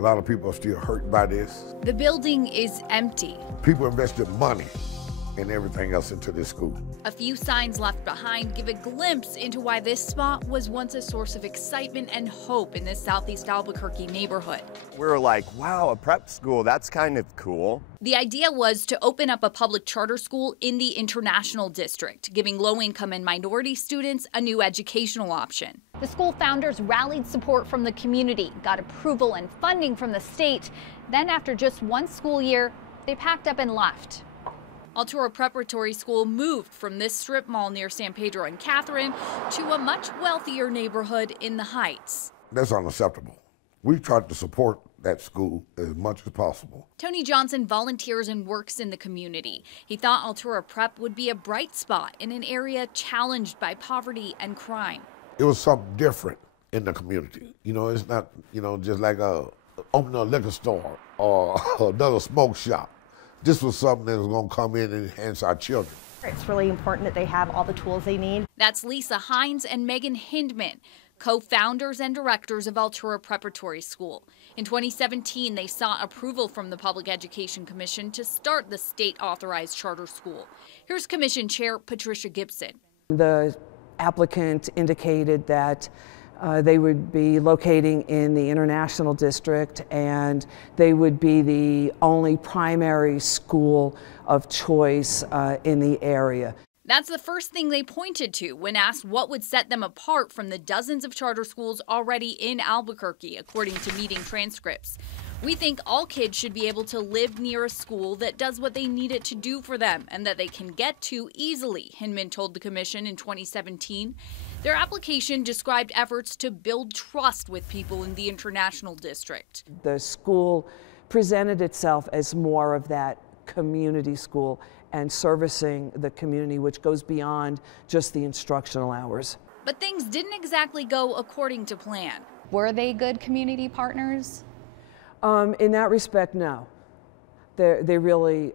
A lot of people are still hurt by this. The building is empty. People invested money and everything else into this school. A few signs left behind give a glimpse into why this spot was once a source of excitement and hope in this Southeast Albuquerque neighborhood. We were like, wow, a prep school, that's kind of cool. The idea was to open up a public charter school in the International District, giving low-income and minority students a new educational option. The school founders rallied support from the community, got approval and funding from the state. Then after just one school year, they packed up and left. Altura Preparatory School moved from this strip mall near San Pedro and Catherine to a much wealthier neighborhood in the Heights. That's unacceptable. We tried to support that school as much as possible. Tony Johnson volunteers and works in the community. He thought Altura Prep would be a bright spot in an area challenged by poverty and crime. It was something different in the community. It's not, just like opening a liquor store or another smoke shop. This was something that was going to come in and enhance our children. It's really important that they have all the tools they need. That's Lisa Hines and Megan Hindman, co-founders and directors of Altura Preparatory School. In 2017, they sought approval from the Public Education Commission to start the state-authorized charter school. Here's Commission Chair Patricia Gibson. The applicant indicated that they would be locating in the International District, and they would be the only primary school of choice in the area. That's the first thing they pointed to when asked what would set them apart from the dozens of charter schools already in Albuquerque, according to meeting transcripts. We think all kids should be able to live near a school that does what they need it to do for them and that they can get to easily, Hinman told the commission in 2017. Their application described efforts to build trust with people in the International District. The school presented itself as more of that community school and servicing the community, which goes beyond just the instructional hours. But things didn't exactly go according to plan. Were they good community partners? In that respect, no. They really,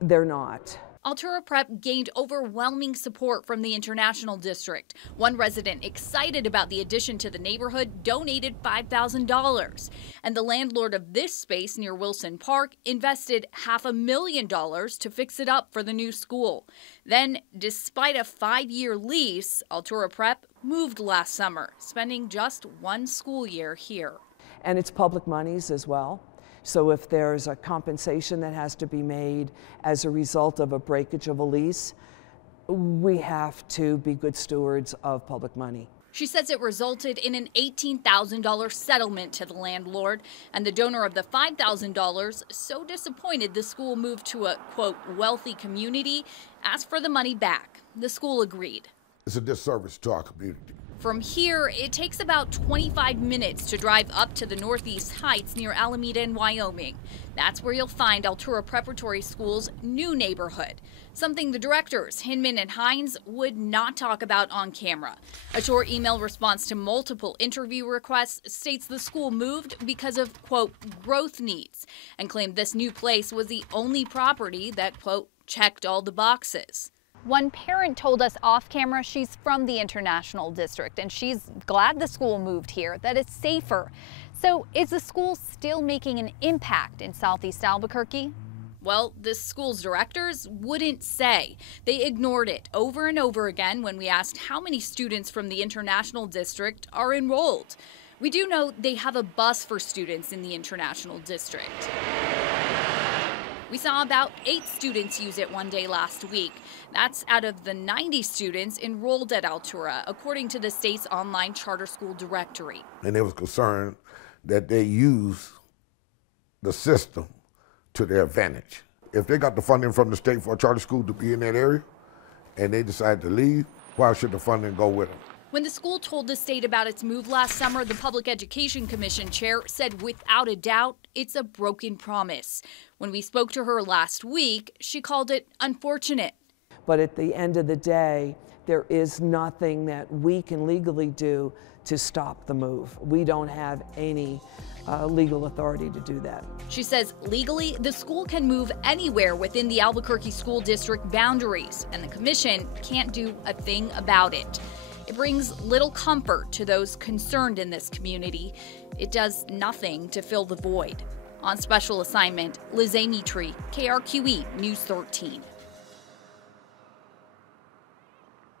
they're not. Altura Prep gained overwhelming support from the International District. One resident excited about the addition to the neighborhood donated $5,000. And the landlord of this space near Wilson Park invested $500,000 to fix it up for the new school. Then, despite a 5-year lease, Altura Prep moved last summer, spending just one school year here. And it's public monies as well. So if there's a compensation that has to be made as a result of a breakage of a lease, we have to be good stewards of public money. She says it resulted in an $18,000 settlement to the landlord, and the donor of the $5,000, so disappointed the school moved to a, quote, wealthy community, asked for the money back. The school agreed. It's a disservice to our community. From here, it takes about 25 minutes to drive up to the Northeast Heights near Alameda in Wyoming. That's where you'll find Altura Preparatory School's new neighborhood, something the directors, Hinman and Hines, would not talk about on camera. A short email response to multiple interview requests states the school moved because of, quote, growth needs, and claimed this new place was the only property that, quote, checked all the boxes. One parent told us off camera she's from the International District and she's glad the school moved here, that it's safer. So is the school still making an impact in Southeast Albuquerque? Well, the school's directors wouldn't say. They ignored it over and over again when we asked how many students from the International District are enrolled. We do know they have a bus for students in the International District. We saw about 8 students use it one day last week. That's out of the 90 students enrolled at Altura, according to the state's online charter school directory. And they was concerned that they use the system to their advantage. If they got the funding from the state for a charter school to be in that area and they decide to leave, why should the funding go with them? When the school told the state about its move last summer, the Public Education Commission chair said without a doubt, it's a broken promise. When we spoke to her last week, she called it unfortunate. But at the end of the day, there is nothing that we can legally do to stop the move. We don't have any legal authority to do that. She says legally, the school can move anywhere within the Albuquerque School District boundaries, and the commission can't do a thing about it. It brings little comfort to those concerned in this community. It does nothing to fill the void. On special assignment, Liz Amy Tree, KRQE News 13.